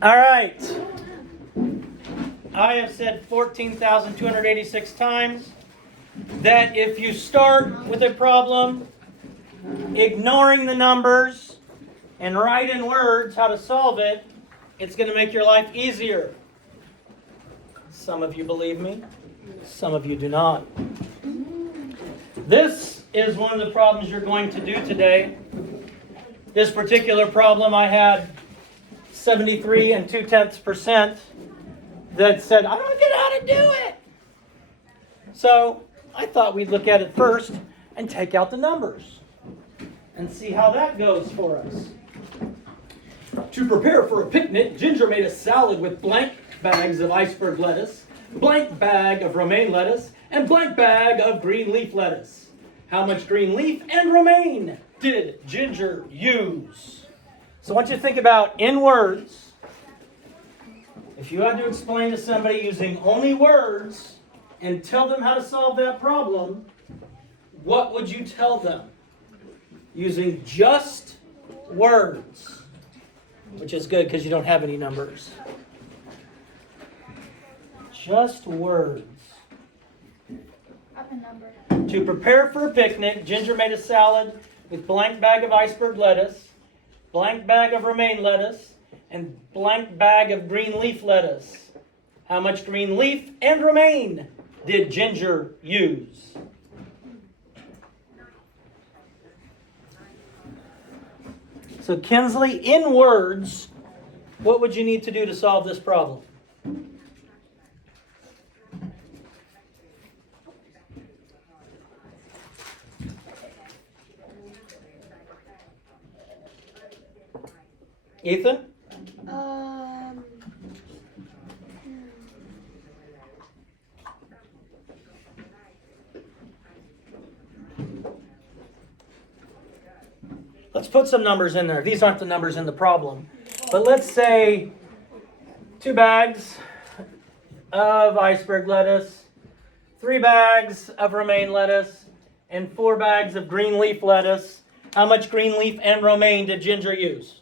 All right. I have said 14,286 times that if you start with a problem, ignoring the numbers, and write in words how to solve it, it's going to make your life easier. Some of you believe me, some of you do not. This is one of the problems you're going to do today. This particular problem, I had 73 2/10% that said, I don't get how to do it. So I thought we'd look at it first and take out the numbers and see how that goes for us. To prepare for a picnic, Ginger made a salad with blank bags of iceberg lettuce, blank bag of romaine lettuce, and blank bag of green leaf lettuce. How much green leaf and romaine did Ginger use? So I want you to think about in words. If you had to explain to somebody using only words and tell them how to solve that problem, what would you tell them? Using just words, which is good because you don't have any numbers. Just words. Up a number. To prepare for a picnic, Ginger made a salad with blank bag of iceberg lettuce, blank bag of romaine lettuce, and blank bag of green leaf lettuce. How much green leaf and romaine did Ginger use? So Kinsley, in words, what would you need to do to solve this problem? Ethan? Let's put some numbers in there. These aren't the numbers in the problem. But let's say 2 bags of iceberg lettuce, 3 bags of romaine lettuce, and 4 bags of green leaf lettuce. How much green leaf and romaine did Ginger use?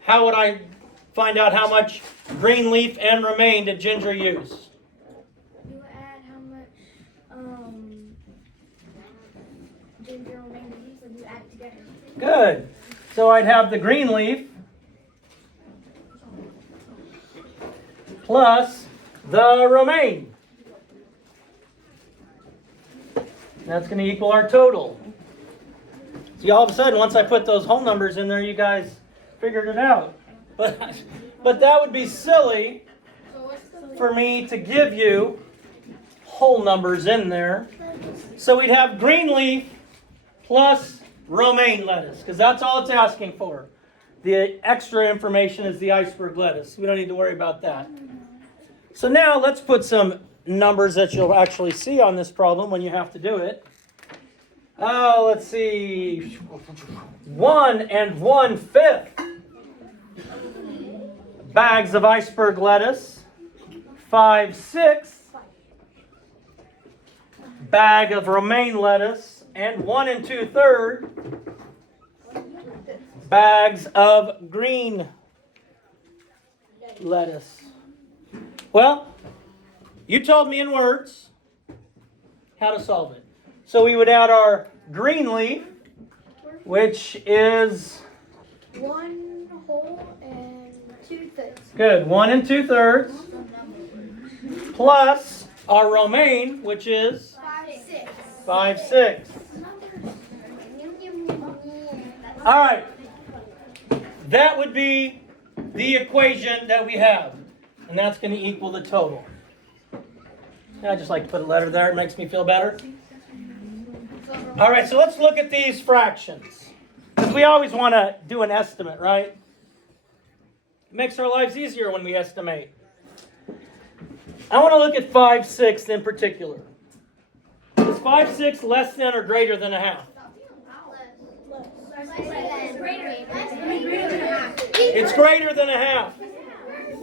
How would I find out how much green leaf and romaine did Ginger use? You add how much ginger and romaine you use, and you add it together. Good. So I'd have the green leaf plus the romaine. That's going to equal our total. See, all of a sudden, once I put those whole numbers in there, you guys figured it out. But that would be silly for me to give you whole numbers in there. So we'd have green leaf plus romaine lettuce, because that's all it's asking for. The extra information is the iceberg lettuce. We don't need to worry about that. So now let's put some numbers that you'll actually see on this problem when you have to do it. Let's see. 1 1/5 bags of iceberg lettuce. 5/6 bag of romaine lettuce, and 1 2/3 bags of green lettuce. Well, you told me in words how to solve it. So we would add our green leaf, which is 1 whole and 2/3. good, 1 2/3, plus our romaine, which is 5/6. 5/6. All right, that would be the equation that we have, and that's going to equal the total. I just like to put a letter there. It makes me feel better. All right, so let's look at these fractions, because we always want to do an estimate, right? It makes our lives easier when we estimate. I want to look at 5/6 in particular. Is 5/6 less than or greater than a half? It's greater than a half.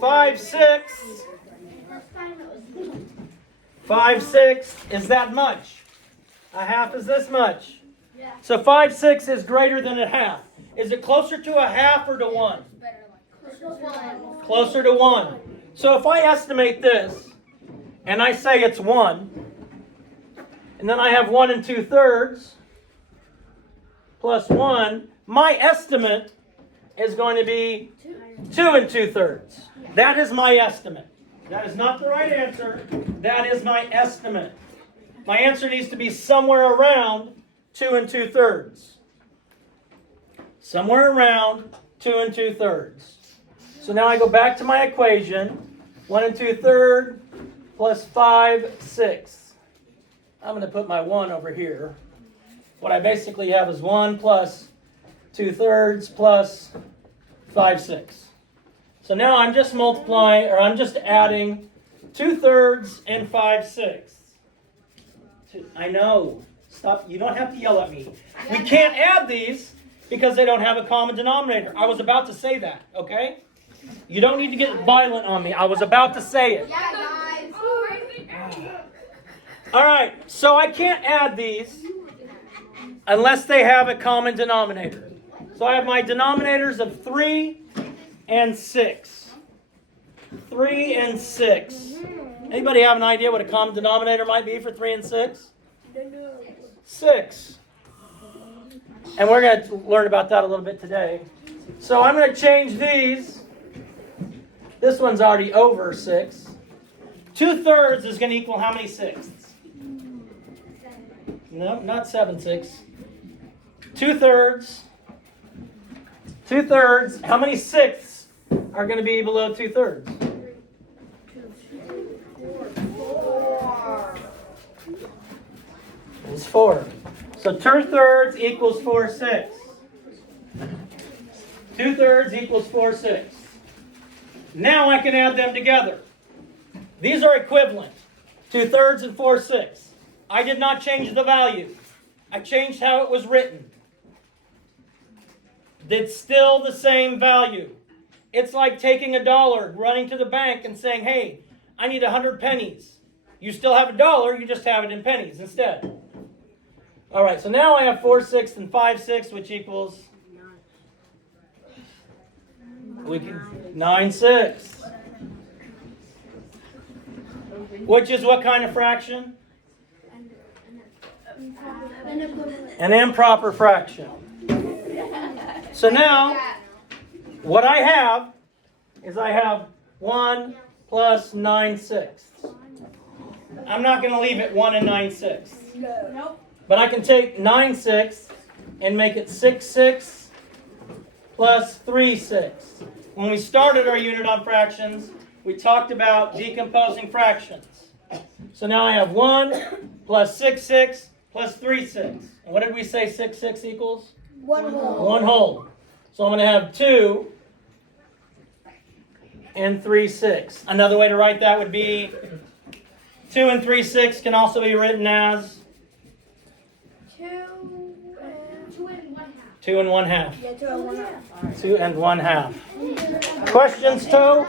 5/6. 5/6 is that much. A half is this much. So 5/6 is greater than a half. Is it closer to a half or to 1? Closer to 1. So if I estimate this, and I say it's 1, and then I have 1 2/3 plus 1, my estimate is going to be 2 2/3. That is my estimate. That is not the right answer. That is my estimate. My answer needs to be somewhere around 2 2/3. Somewhere around 2 2/3. So now I go back to my equation. 1 2/3 plus 5/6. I'm going to put my 1 over here. What I basically have is 1 plus 2/3 plus 5/6. So now I'm just multiplying, or I'm just adding 2/3 and 5/6. I know. Stop. You don't have to yell at me. We can't add these because they don't have a common denominator. I was about to say that, okay? You don't need to get violent on me. I was about to say it. Yeah, guys. All right, so I can't add these unless they have a common denominator. So I have my denominators of 3 and 6. 3 and 6. Anybody have an idea what a common denominator might be for 3 and 6? 6. And we're going to learn about that a little bit today. So I'm going to change these. This one's already over 6. 2/3 is going to equal how many sixths? No, not 7/6. 2/3. 2/3. How many sixths are going to be below 2/3? 4. It's 4. So 2/3 equals 4/6. 2/3 equals 4/6. Now I can add them together. These are equivalent. 2/3 and 4/6. I did not change the value. I changed how it was written. It's still the same value. It's like taking $1, running to the bank and saying, hey, I need 100 pennies. You still have $1, you just have it in pennies instead. All right, so now I have 4/6 and 5/6, which equals 9/6. Which is what kind of fraction? An improper fraction. So now, what I have is I have 1 plus 9/6. I'm not going to leave it 1 and 9/6. Nope. But I can take 9/6 and make it 6/6 plus 3/6. When we started our unit on fractions, we talked about decomposing fractions. So now I have 1 plus 6/6 plus 3/6. And what did we say 6/6 equals? 1 whole. 1 whole. So I'm going to have 2 and 3/6. Another way to write that would be 2 and 3/6 can also be written as 2 and 1/2. 2 and 1/2. Yeah, 2 and 1/2. 2 and 1/2. Questions, Toe?